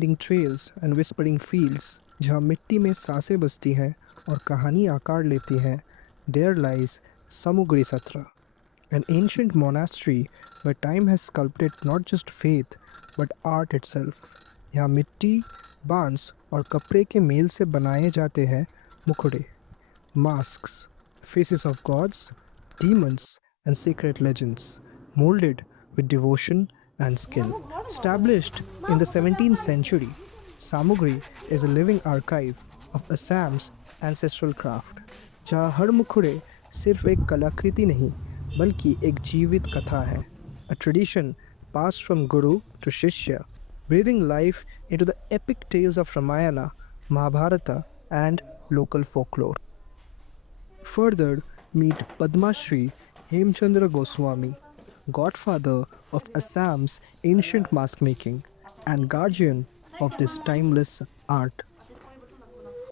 winding trails and whispering fields जहाँ मिट्टी में सांसें बसती हैं और कहानी आकार लेती हैं, there lies Samugri Satra, an ancient monastery where time has sculpted not just faith but art itself. यहाँ मिट्टी, बांस और कपड़े के मेल से बनाए जाते हैं मुखड़े, masks, faces of gods, demons, and sacred legends, molded with devotion and skill. Established in the 17th century, Samugri is a living archive of Assam's ancestral craft, जहाँ हर मुखड़े सिर्फ एक कलाकृति नहीं बल्कि एक जीवित कथा है, a tradition passed from guru to shishya, breathing life into the epic tales of Ramayana, Mahabharata, and local folklore. Further, meet Padma Shri Hemchandra Goswami, godfather of Assam's ancient mask making and guardian of this timeless art.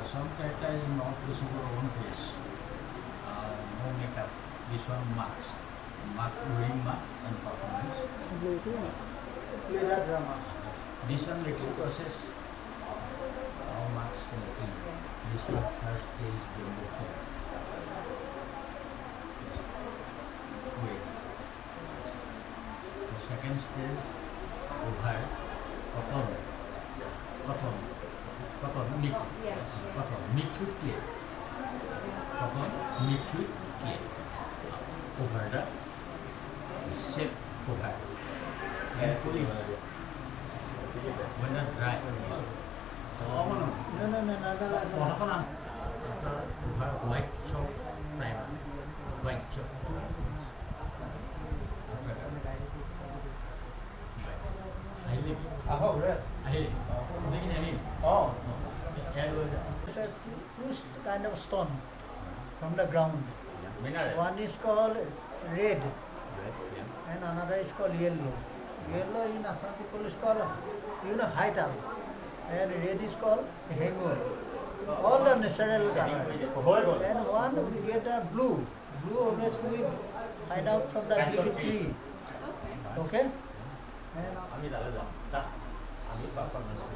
Some character is not facing your own face. No makeup. This one marks. Wearing mask and performance. This one making process. How marks making. This one first stage promotion. The second stage over cotton mix. Cotton mix with clay. Cotton mix with clay. Over the shape over. And polish. When not dry. No. Over white chalk primer. White chalk. It's a two kind of stone from the ground. One is called red and another is called yellow. Yellow in Assam people is called, haital, and red is called hengur. All the natural color. And one we get a blue. Blue always we find out from the big tree. Okay? And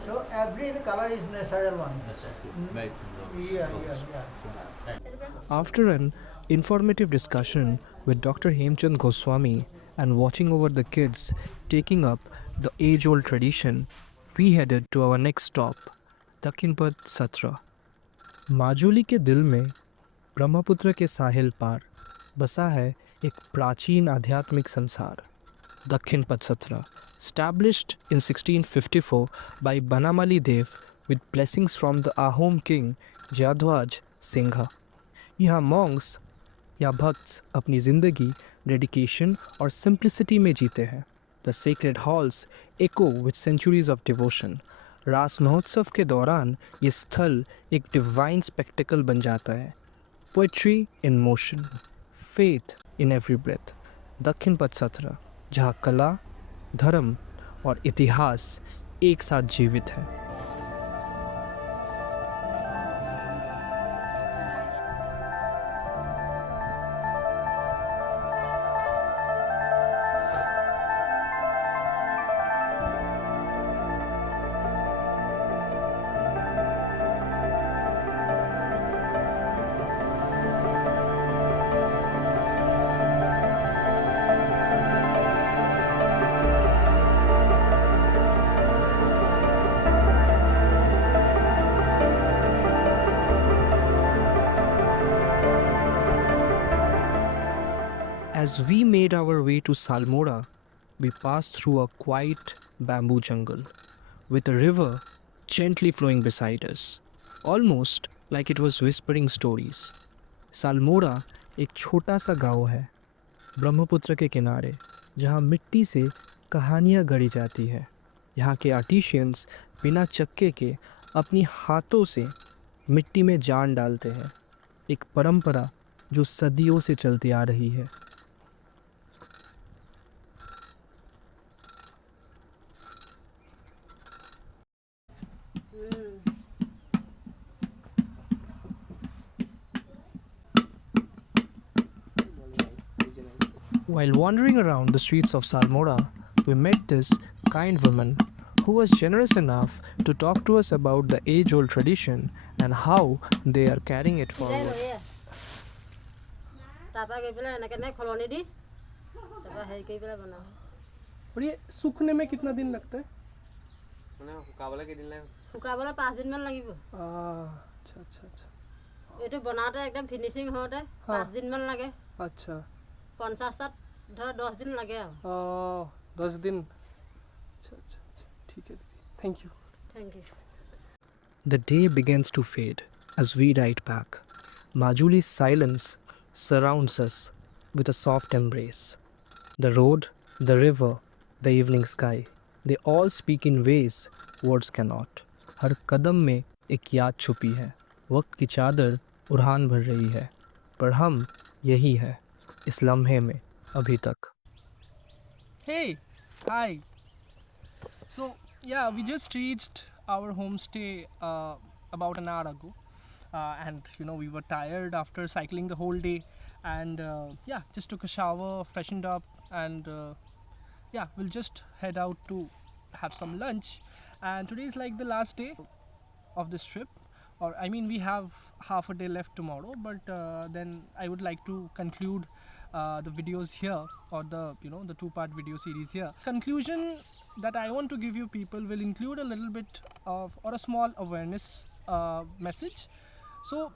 so every color is natural one. Yeah. After an informative discussion with Dr. Hemchand Goswami and watching over the kids taking up the age-old tradition, we headed to our next stop, Dakhinpad Satra. Majuli के दिल में ब्रह्मपुत्र के साहिल पार बसा है एक प्राचीन आध्यात्मिक संसार, Dakhinpad Satra, established in 1654 by Banamali Dev with blessings from the Ahom king Jayadhwaj Singha. यहाँ monks या भक्ts अपनी ज़िंदगी डेडिकेशन और सिंप्लिसिटी में जीते हैं. The sacred halls echo with centuries of devotion. रास महोत्सव के दौरान ये स्थल एक डिवाइन स्पेक्टिकल बन जाता है. Poetry in motion, faith in every breath. Dakshinapatha सत्र, जहाँ कला, धर्म और इतिहास एक साथ जीवित है. As we made our way to Salmora, we passed through a quiet bamboo jungle with a river gently flowing beside us, almost like it was whispering stories. Salmora एक छोटा सा गांव है ब्रह्मपुत्र के किनारे, जहां मिट्टी से कहानियां गढ़ी जाती है. यहाँ के आर्टिशियंस बिना चक्के के अपनी हाथों से मिट्टी में जान डालते हैं, एक परंपरा जो सदियों से चलती आ रही है. While wandering around the streets of Salmora, we met this kind woman who was generous enough to talk to us about the age-old tradition and how they are carrying it forward. और ये सूखने में कितना दिन लगता है? শুকাবলৈ 5 দিন মান লাগিব अच्छा अच्छा अच्छा এইটো বনাওঁতে একদম ফিনিশিং হওঁতে 5 দিন মান লাগে अच्छा 50 তাত ধৰ 10 দিন লাগে আৰু 10 दिन अच्छा अच्छा अच्छा, ठीक है thank you thank you The day begins to fade as we ride back. Majuli's silence surrounds us with a soft embrace. The road, the river, the evening sky, they all speak in ways words cannot. हर कदम में एक याद छुपी है. वक्त की चादर उड़ान भर रही है. पर हम यही हैं इस लम्हे में अभी तक. Hey, hi. So yeah, we just reached our homestay about an hour ago, and we were tired after cycling the whole day, and yeah, just took a shower, freshened up, and yeah, we'll just head out to have some lunch. And today is like the last day of this trip, or I mean, we have half a day left tomorrow, but then I would like to conclude the videos here, or the the two-part video series here. Conclusion that I want to give you people will include a little bit of, or a small awareness message. So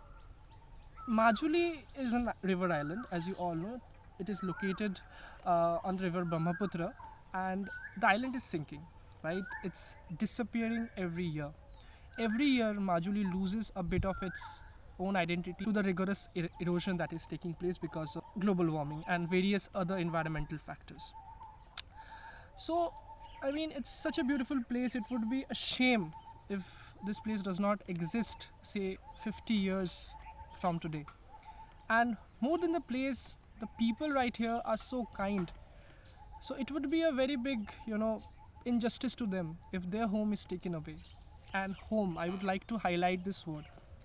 Majuli is a river island, as you all know. It is located on the river Brahmaputra, and the island is sinking, right? It's disappearing every year. Every year Majuli loses a bit of its own identity to the rigorous erosion that is taking place because of global warming and various other environmental factors. So I mean, it's such a beautiful place. It would be a shame if this place does not exist, say 50 years from today. And more than the place, the people right here are so kind. So it would be a very big injustice to them if their home is taken away. And home, I would like to highlight this word.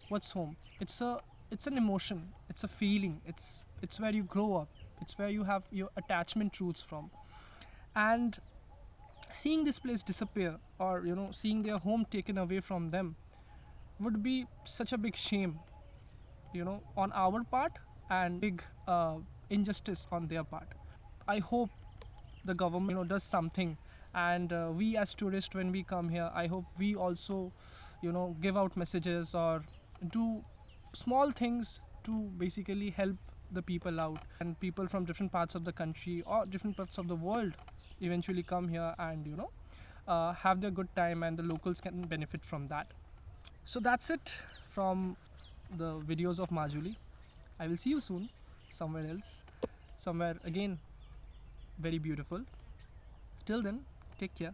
What's home? It's an emotion, it's a feeling, it's where you grow up, it's where you have your attachment roots from. And seeing this place disappear, or seeing their home taken away from them, would be such a big shame on our part, and big injustice on their part. I hope the government does something, and we as tourists, when we come here, I hope we also give out messages or do small things to basically help the people out, and people from different parts of the country or different parts of the world eventually come here and have their good time, and the locals can benefit from that. So that's it from the videos of Majuli. I will see you soon somewhere else, somewhere again very beautiful. Till then, take care.